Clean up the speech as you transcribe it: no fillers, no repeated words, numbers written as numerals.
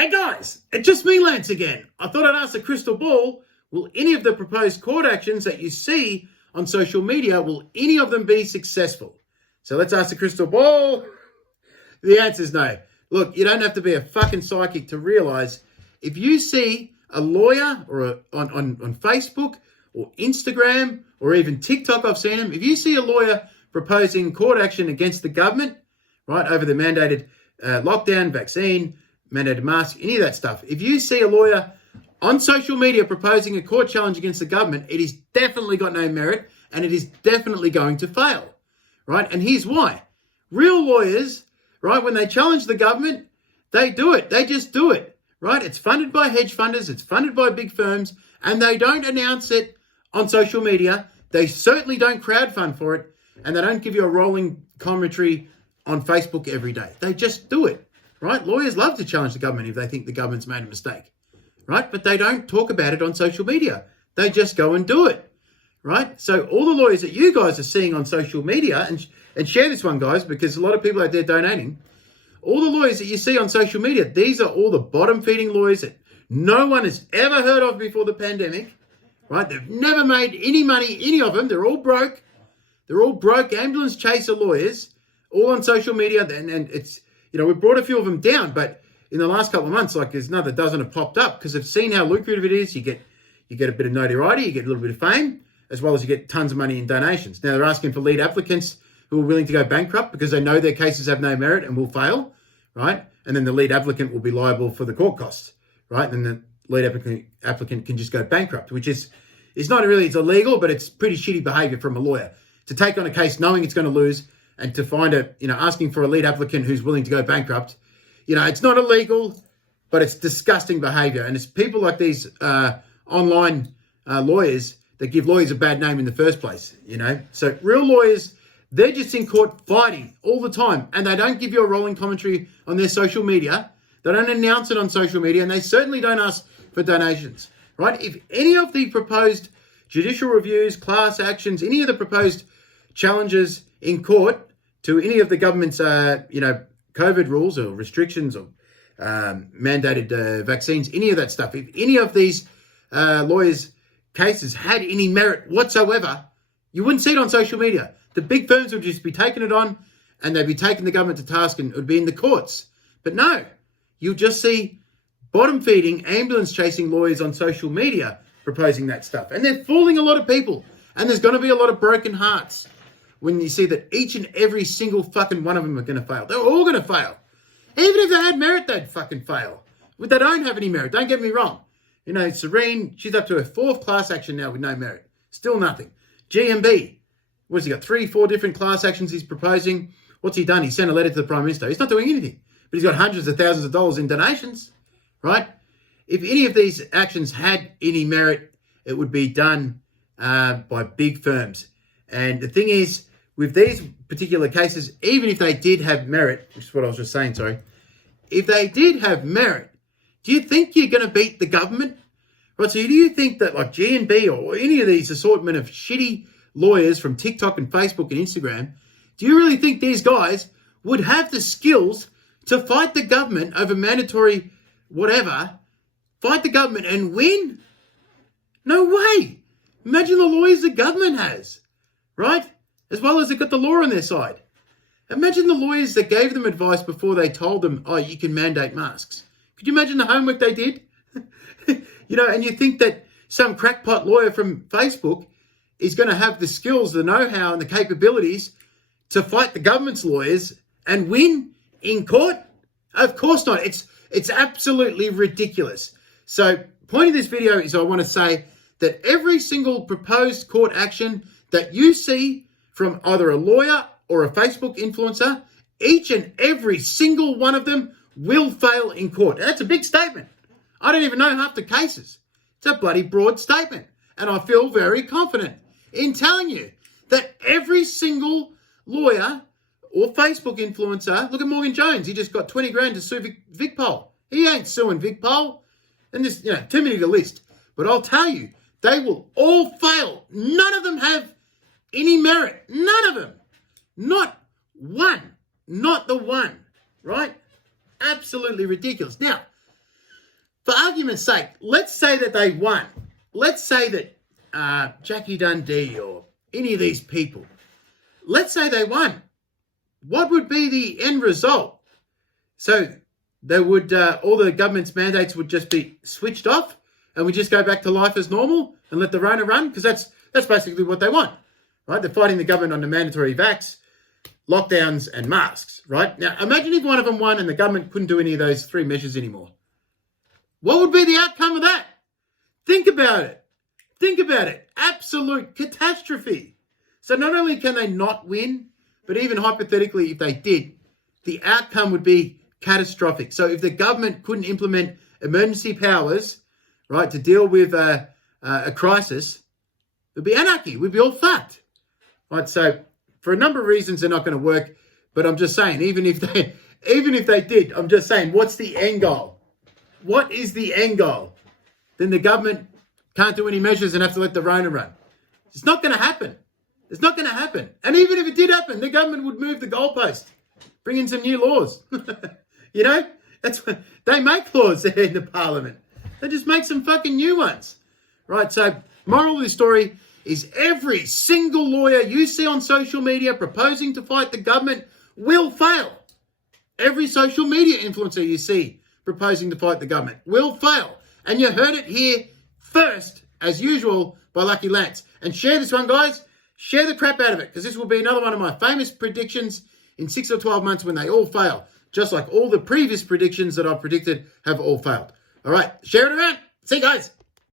Hey guys, it's just me, Lance, again. I thought I'd ask the crystal ball, will any of the proposed court actions that you see on social media, will any of them be successful? So let's ask the crystal ball. The answer is no. Look, you don't have to be a fucking psychic to realise if you see a lawyer or on Facebook or Instagram or even TikTok, I've seen them, if you see a lawyer proposing court action against the government, right, over the mandated lockdown, vaccine, mandated mask, any of that stuff. If you see a lawyer on social media proposing a court challenge against the government, it is definitely got no merit and it is definitely going to fail, right? And here's why. Real lawyers, right, when they challenge the government, they do it. They just do it, right? It's funded by hedge funders. It's funded by big firms and they don't announce it on social media. They certainly don't crowdfund for it and they don't give you a rolling commentary on Facebook every day. They just do it. Right? Lawyers love to challenge the government if they think the government's made a mistake, right? But they don't talk about it on social media. They just go and do it, right? So all the lawyers that you guys are seeing on social media, and share this one, guys, because a lot of people out there donating, all the lawyers that you see on social media, these are all the bottom-feeding lawyers that no one has ever heard of before the pandemic, right? They've never made any money, any of them. They're all broke. They're all broke ambulance chaser lawyers, all on social media, and it's... You know, we brought a few of them down, but in the last couple of months, like there's another dozen have popped up because they've seen how lucrative it is. You get a bit of notoriety, you get a little bit of fame, as well as you get tons of money in donations. Now they're asking for lead applicants who are willing to go bankrupt because they know their cases have no merit and will fail, right? And then the lead applicant will be liable for the court costs, right? And the lead applicant can just go bankrupt, which is not really, it's illegal, but it's pretty shitty behaviour from a lawyer to take on a case knowing it's going to lose. And to find asking for a lead applicant who's willing to go bankrupt, it's not illegal, but it's disgusting behaviour. And it's people like these online lawyers that give lawyers a bad name in the first place, So real lawyers, they're just in court fighting all the time. And they don't give you a rolling commentary on their social media. They don't announce it on social media. And they certainly don't ask for donations, right? If any of the proposed judicial reviews, class actions, any of the proposed challenges in court to any of the government's, COVID rules or restrictions or mandated vaccines, any of that stuff, if any of these lawyers' cases had any merit whatsoever, you wouldn't see it on social media. The big firms would just be taking it on and they'd be taking the government to task and it would be in the courts. But no, you'll just see bottom-feeding, ambulance-chasing lawyers on social media proposing that stuff. And they're fooling a lot of people. And there's going to be a lot of broken hearts when you see that each and every single fucking one of them are going to fail. They're all going to fail. Even if they had merit, they'd fucking fail. But they don't have any merit. Don't get me wrong. Serene, she's up to her 4th class action now with no merit. Still nothing. GMB, what's he got? 3-4 different class actions he's proposing. What's he done? He sent a letter to the Prime Minister. He's not doing anything. But he's got hundreds of thousands of dollars in donations, right? If any of these actions had any merit, it would be done by big firms. And the thing is, with these particular cases, even if they did have merit, which is what I was just saying, sorry, if they did have merit, do you think you're going to beat the government? Right, so do you think that like GNB or any of these assortment of shitty lawyers from TikTok and Facebook and Instagram, do you really think these guys would have the skills to fight the government over mandatory whatever, fight the government and win? No way. Imagine the lawyers the government has, right? As well as they've got the law on their side. Imagine the lawyers that gave them advice before they told them, oh, you can mandate masks. Could you imagine the homework they did? And you think that some crackpot lawyer from Facebook is going to have the skills, the know-how and the capabilities to fight the government's lawyers and win in court? Of course not. It's absolutely ridiculous. So point of this video is I want to say that every single proposed court action that you see from either a lawyer or a Facebook influencer, each and every single one of them will fail in court. And that's a big statement. I don't even know half the cases. It's a bloody broad statement. And I feel very confident in telling you that every single lawyer or Facebook influencer, look at Morgan Jones. He just got 20 grand to sue VicPol. He ain't suing VicPol. And there's, too many to list. But I'll tell you, they will all fail. None of them have any merit. None of them. Not one. Not the one. Right? Absolutely ridiculous. Now, for argument's sake, let's say that they won. Let's say that Jackie Dundee or any of these people, let's say they won. What would be the end result? So they would, all the government's mandates would just be switched off and we just go back to life as normal and let the Rona run? Because that's basically what they want, right? They're fighting the government on the mandatory vax, lockdowns and masks, right? Now, imagine if one of them won and the government couldn't do any of those three measures anymore. What would be the outcome of that? Think about it. Think about it. Absolute catastrophe. So not only can they not win, but even hypothetically, if they did, the outcome would be catastrophic. So if the government couldn't implement emergency powers, right, to deal with a crisis, it would be anarchy. We'd be all fucked. Right, so for a number of reasons, they're not going to work. But I'm just saying, even if they did, I'm just saying, what's the end goal? What is the end goal? Then the government can't do any measures and have to let the Rona run. It's not going to happen. It's not going to happen. And even if it did happen, the government would move the goalpost, bring in some new laws. You know, that's what they make laws there in the parliament. They just make some fucking new ones. Right, so moral of the story is every single lawyer you see on social media proposing to fight the government will fail. Every social media influencer you see proposing to fight the government will fail. And you heard it here first, as usual, by Lucky Lance. And share this one, guys. Share the crap out of it, because this will be another one of my famous predictions in 6 or 12 months when they all fail. Just like all the previous predictions that I've predicted have all failed. All right, share it around. See you guys.